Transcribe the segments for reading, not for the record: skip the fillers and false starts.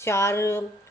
4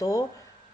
2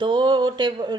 2